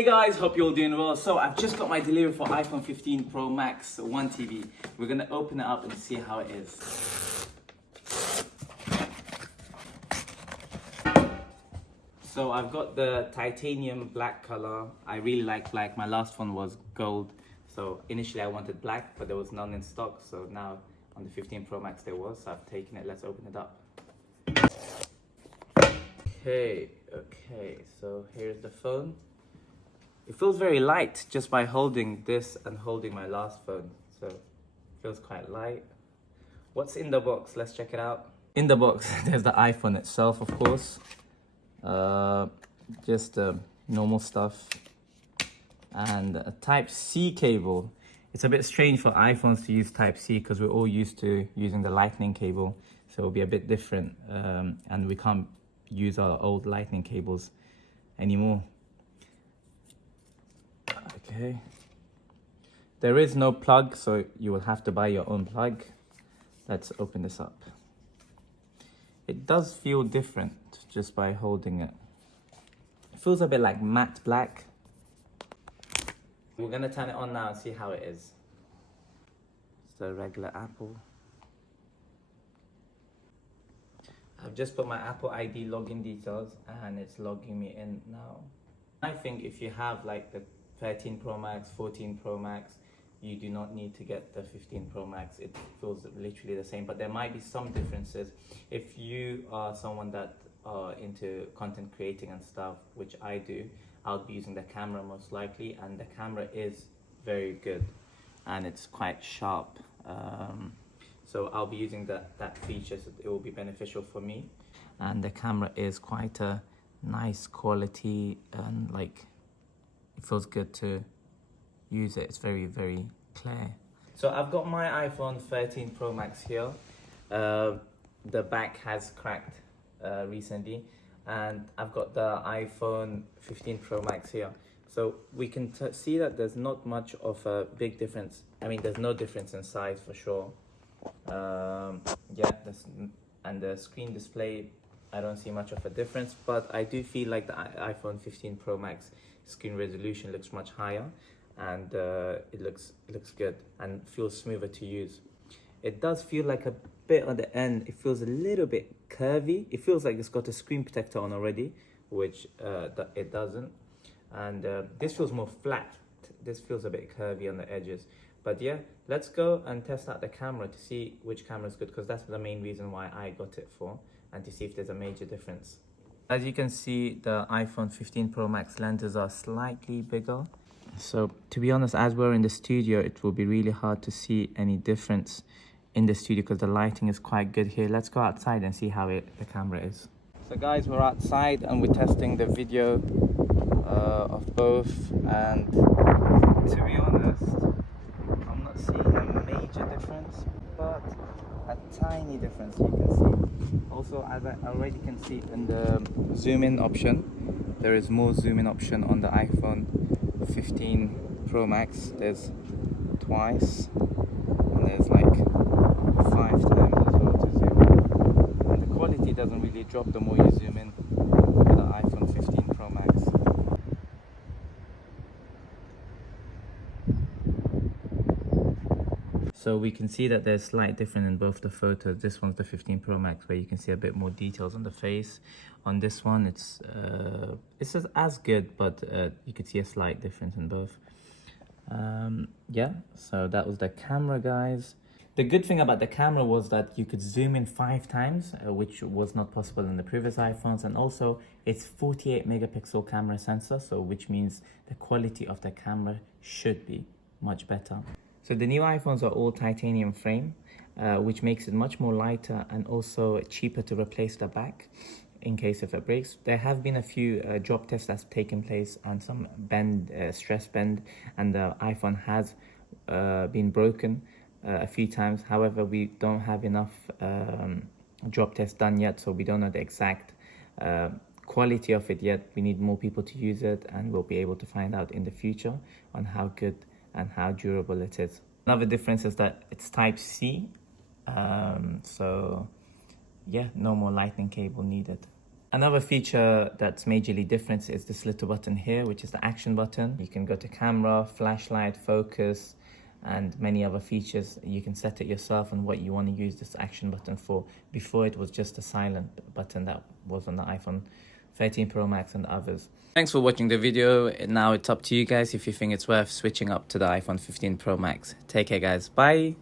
Hey guys, hope you're all doing well. So I've just got my delivery for iPhone 15 Pro Max 1 TB. We're gonna open it up and see how it is. So I've got the titanium black color. I really like black. My last one was gold. So initially I wanted black, but there was none in stock. So now on the 15 Pro Max there was. So I've taken it. Let's open it up. Okay, so here's the phone. It feels very light just by holding this and holding my last phone. So it feels quite light. What's in the box? Let's check it out. In the box, there's the iPhone itself, of course. Just normal stuff. And a Type-C cable. It's a bit strange for iPhones to use Type-C because we're all used to using the Lightning cable. So it'll be a bit different. And we can't use our old Lightning cables anymore. Okay, there is no plug, so you will have to buy your own plug. Let's open this up. It does feel different just by holding it. It feels a bit like matte black. We're gonna turn it on now and see how it is. It's a regular Apple. I've just put my Apple ID login details and it's logging me in now. I think if you have like the 13 Pro Max, 14 Pro Max, you do not need to get the 15 Pro Max. It feels literally the same, but there might be some differences. If you are someone that are into content creating and stuff, which I do, I'll be using the camera most likely, and the camera is very good and it's quite sharp. So I'll be using that feature, so it will be beneficial for me. And the camera is quite a nice quality and like it feels good to use it. It's very, very clear. So I've got my iPhone 13 Pro Max here. The back has cracked recently, and I've got the iPhone 15 Pro Max here. So we can see that there's not much of a big difference. I mean, there's no difference in size for sure. And the screen display, I don't see much of a difference, but I do feel like the iPhone 15 Pro Max screen resolution looks much higher, and it looks good and feels smoother to use. It does feel like a bit on the end, it feels a little bit curvy. It feels like it's got a screen protector on already, which it doesn't. And this feels more flat. This feels a bit curvy on the edges. But yeah, let's go and test out the camera to see which camera is good, because that's the main reason why I got it for, and to see if there's a major difference. As you can see, the iPhone 15 Pro Max lenses are slightly bigger. So to be honest, as we're in the studio, it will be really hard to see any difference in the studio because the lighting is quite good here. Let's go outside and see how the camera is. So guys, we're outside and we're testing the video of both, and to be honest, I'm not seeing a major difference, but a tiny difference you can see. Also, as I already can see in the zoom in option, there is more zoom in option on the iPhone 15 Pro Max. There's twice, and there's like 5 times as well to zoom in. And the quality doesn't really drop the more you zoom in with the iPhone 15 Pro Max. So we can see that there's slight difference in both the photos. This one's the 15 Pro Max, where you can see a bit more details on the face. On this one, it's as good, but you can see a slight difference in both. Yeah, so that was the camera, guys. The good thing about the camera was that you could zoom in 5 times, which was not possible in the previous iPhones. And also, it's 48 megapixel camera sensor, so which means the quality of the camera should be much better. So the new iPhones are all titanium frame, which makes it much more lighter and also cheaper to replace the back in case if it breaks. There have been a few drop tests that's taken place and some stress bend, and the iPhone has been broken a few times. However, we don't have enough drop tests done yet, so we don't know the exact quality of it yet. We need more people to use it, and we'll be able to find out in the future on how good and how durable it is. Another difference is that it's Type-C, so yeah, no more lightning cable needed. Another feature that's majorly different is this little button here, which is the action button. You can go to camera, flashlight, focus, and many other features. You can set it yourself and what you want to use this action button for. Before, it was just a silent button that was on the iPhone 13 Pro Max and others. Thanks for watching the video. Now it's up to you guys if you think it's worth switching up to the iPhone 15 Pro Max. Take care, guys. Bye.